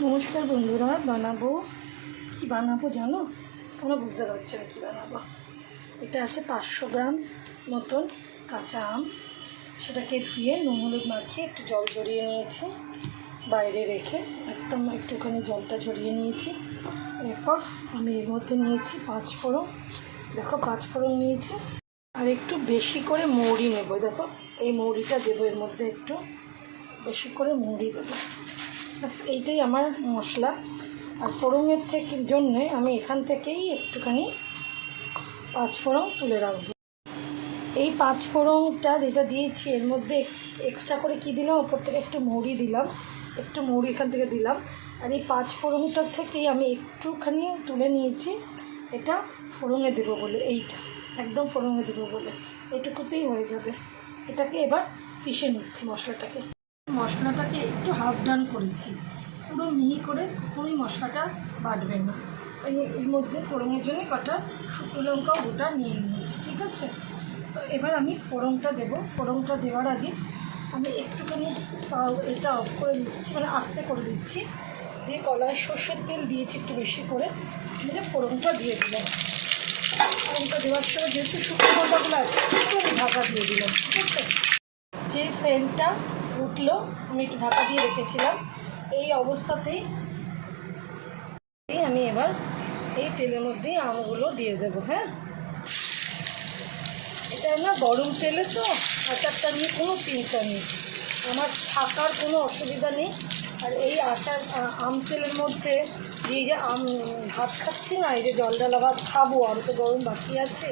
নমস্কার বন্ধুরা, কি বানাবো জানো? তোমরা বুঝতে পারছো না কী বানাবো। এটা আছে 500 গ্রাম মতন কাঁচা আম। সেটাকে ধুয়ে নুন হলুদ মাখিয়ে একটু জল ঝরিয়ে নিয়েছি, বাইরে রেখে একদম একটুখানি জলটা ঝরিয়ে নিয়েছি। এরপর আমি এর মধ্যে নিয়েছি 5 ফোড়ন। দেখো 5 ফোড়ন নিয়েছি, আর একটু বেশি করে মৌরি নেবো। দেখো এই মৌরিটা দেবো, এর মধ্যে একটু বেশি করে মৌরি দেবো। বাস এইটাই আমার মশলা। আর ফোড়নের থেকে জন্যে আমি এখান থেকেই একটুখানি 5 ফোড়ন তুলে রাখবো। এই 5 ফোড়নটা যেটা দিয়েছি এর মধ্যে এক্সট্রা করে কি দিলাম, ওপর থেকে একটু মৌরি দিলাম, একটু মৌরি এখান থেকে দিলাম। আর এই 5 ফোড়নটার থেকেই আমি একটুখানি তুলে নিয়েছি, এটা ফোড়নে দেবো বলে, এইটা একদম ফোড়নে দেবো বলে, এটুকুতেই হয়ে যাবে। এটাকে এবার পিষে নিচ্ছি মশলাটাকে একটু হাফ ডান করেছি, পুরো মিহি করে কখনোই মশলাটা বাটবে না। এর মধ্যে ফোড়নের জন্য কটা শুকনো লঙ্কাও গোটা নিয়ে নিয়েছি, ঠিক আছে? তো এবার আমি ফোড়নটা দেবো। ফোড়নটা দেওয়ার আগে আমি একটুখানি এটা অফ করে দিচ্ছি, মানে আস্তে করে দিচ্ছি, দিয়ে কড়ায় সর্ষের তেল দিয়েছি একটু বেশি করে, দিয়ে ফোড়নটা দিয়ে দিলাম। ফোড়নটা দেওয়ার সময় যেহেতু শুকনো লঙ্কাগুলো আছে একটু আমি ঢাকা দিয়ে দিলাম, ঠিক আছে? যে সেন্টটা উঠলো আমি একটু ঢাকা দিয়ে রেখেছিলাম, এই অবস্থাতেই আমি এবার এই তেলের মধ্যেই আমগুলো দিয়ে দেবো। হ্যাঁ, এটা না গরম তেলে, তো আচারটা নিয়ে কোনো চিন্তা নেই, আমার থাকার কোনো অসুবিধা নেই। আর এই আম তেলের মধ্যে এই যে ভাত খাচ্ছি না, এই যে জল ঢালা ভাত খাবো, আর তো গরম বাকি আছে,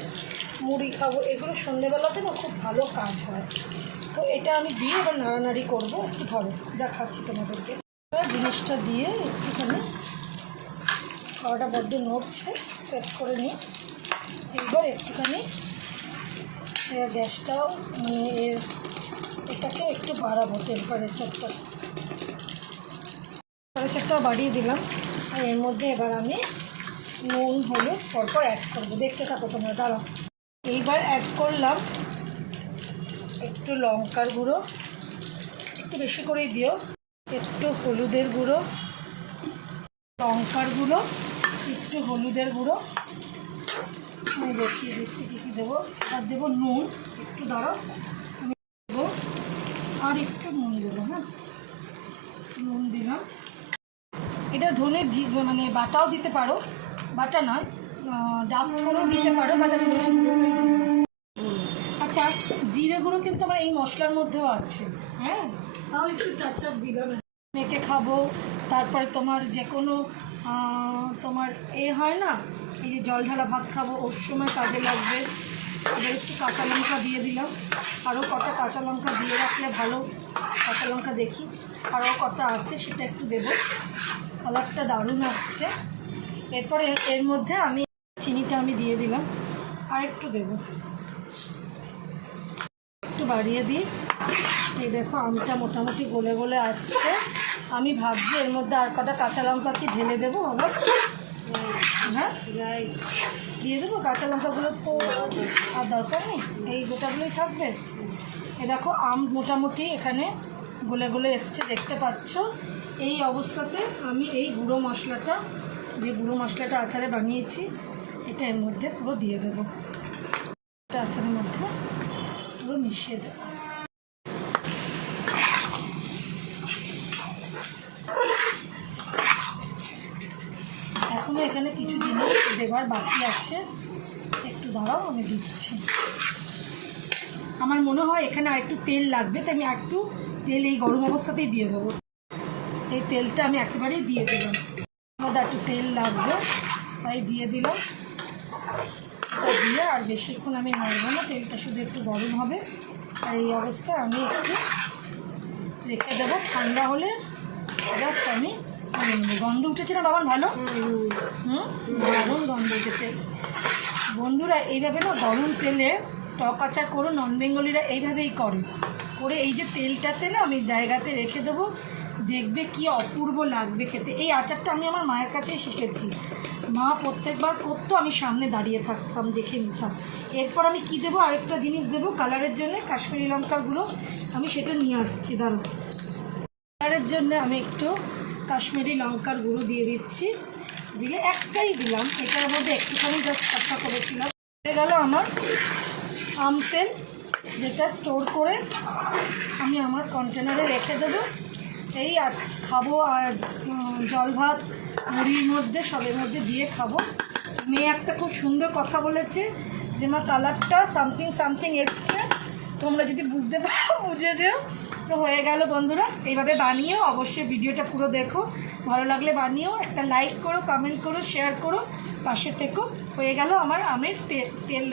মুড়ি খাবো, এগুলো সন্ধ্যেবেলাতে না খুব ভালো কাজ হয়। তো এটা আমি দিয়ে এবার নাড়ানাড়ি করবো, একটু ধরো দেখাচ্ছি তোমাদেরকে। জিনিসটা দিয়ে একটুখানি, খাওয়াটা বড্ড নড়ছে, সেট করে নিই। এইবার একটুখানি গ্যাসটাও মানে এটাকে একটু বাড়াবো, টেম্পারেচারটাও বাড়িয়ে দিলাম। আর এর মধ্যে এবার আমি নুন হলুদ পরপর অ্যাড করবো, দেখতে থাকো তোমরা, দাঁড়াও। এইবার অ্যাড করলাম একটু লঙ্কার গুঁড়ো, একটু বেশি করেই দিও, একটু হলুদের গুঁড়ো, লঙ্কার গুঁড়ো, একটু হলুদের গুঁড়ো, আমি দেখিয়ে দিচ্ছি কী কী দেবো। আর দেবো নুন, একটু দাঁড়াও, আমি দেবো আর একটু নুন দেবো। হ্যাঁ, নুন দিলাম। এটা ধনে মানে বাটাও দিতে পারো, বাটা নয়, ডাস্ট করেও দিতে পারো, বাট আমি আচ্ছা, জিরে গুঁড়ো কিন্তু আমার এই মশলার মধ্যেও আছে। হ্যাঁ, তাও একটু টাচ আপ দিলাম, মেখে খাবো। তারপরে তোমার যে কোনো তোমার হয় না, এই যে জল ঢালা ভাত খাবো, ওর সময় কাজে লাগবে। এবার একটু কাঁচা লঙ্কা দিয়ে দিলাম, আরও কটা কাঁচা লঙ্কা দিয়ে রাখলে ভালো। কাঁচা লঙ্কা দেখি আরও কটা আছে, সেটা একটু দেবো, কালারটা দারুণ আসছে। এরপরে এর মধ্যে আমি চিনিটা আমি দিয়ে দিলাম, আর একটু দেবো, একটু বাড়িয়ে দিই। এই দেখো আমটা মোটামুটি গলে গলে আসছে। আমি ভাবছি এর মধ্যে আর কটা কাঁচা লঙ্কা কি ঢেলে দেবো আবার। হ্যাঁ, দিয়ে দেবো কাঁচা লঙ্কাগুলো, তো আর দরকার নেই, এই গোটাগুলোই থাকবে। এ দেখো আম মোটামুটি এখানে গলে গলে এসছে, দেখতে পাচ্ছ। এই অবস্থাতে আমি এই গুঁড়ো মশলাটা আচারে বানিয়েছি, এটা এর মধ্যে পুরো দিয়ে দেবো, এটা আচারের মধ্যে পুরো মিশিয়ে দেবো। এখনও এখানে কিছু জিনিস দেবার বাকি আছে, একটু দাঁড়াও, আমি দিচ্ছি। আমার মনে হয় এখানে আর একটু তেল লাগবে, তাই আমি একটু তেল এই গরম অবস্থাতেই দিয়ে দেবো। এই তেলটা আমি একেবারেই দিয়ে দিলাম, আমাদের একটু তেল লাগবে তাই দিয়ে দিলাম। এটা দিয়ে আর বেশিক্ষণ আমি নাড়বো না, তেলটা শুধু একটু গরম হবে। আর এই অবস্থায় আমি একটু রেখে দেবো, ঠান্ডা হলে জাস্ট আমি গন্ধ উঠেছে না বাবা, ভালো? দারুণ গন্ধ উঠেছে। বন্ধুরা, এইভাবে না গরম তেলে টক আচার করো, নন বেঙ্গলিরা এইভাবেই করে এই যে তেলটাতে না আমি জায়গাতে রেখে দেবো, দেখবে কি অপূর্ব লাগবে খেতে। এই আচারটা আমি আমার মায়ের কাছেই শিখেছি, মা প্রত্যেকবার করতো, আমি সামনে দাঁড়িয়ে থাকতাম, দেখে নিতাম। এরপর আমি কি দেবো, আরেকটা জিনিস দেবো কালারের জন্য, কাশ্মীরি লঙ্কার গুঁড়ো, আমি সেটা নিয়ে আসছি, দাঁড়ো। কালারের জন্য আমি একটু কাশ্মীরি লঙ্কার গুঁড়ো দিয়ে দিচ্ছি, দিলে একটাই দিলাম, এটার মধ্যে একটুখানি জাস্ট খরচা করেছিলাম। হয়ে গেল আমার আম তেল, যেটা স্টোর করে আমি আমার কন্টেনারে রেখে দেবো। এই আর খাবো, আর জল ভাত মুড়ির মধ্যে সবের মধ্যে দিয়ে খাবো। মেয়ে একটা খুব সুন্দর কথা বলেছে যে মা কালারটা সামথিং সামথিং এসছে, তোমরা যদি বুঝতে পারো বুঝে যেও। তো হয়ে গেল বন্ধুরা, এইভাবে বানিয়েও অবশ্যই ভিডিওটা পুরো দেখো, ভালো লাগলে বানিয়েও একটা লাইক করো, কমেন্ট করো, শেয়ার করো, পাশে থেকো। হয়ে গেল আমার আমের তেল